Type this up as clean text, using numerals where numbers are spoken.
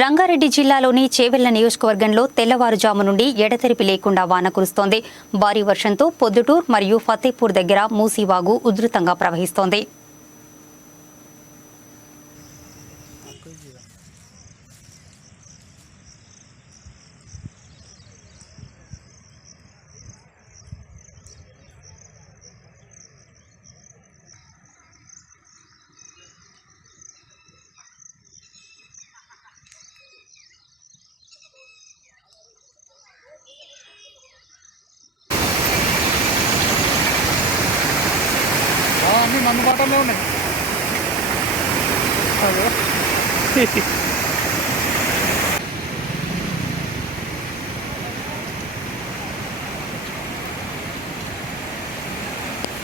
రంగారెడ్డి జిల్లాలోని చేవెళ్ల నియోజకవర్గంలో తెల్లవారుజాము నుండి ఎడతెరిపి లేకుండా వాన కురుస్తోంది. భారీ వర్షంతో పొద్దుటూర్ మరియు ఫతేపూర్ దగ్గర మూసీ వాగు ఉధృతంగా ప్రవహిస్తోంది. అన్నీ నన్ను బాటల్లో ఉన్నాయి.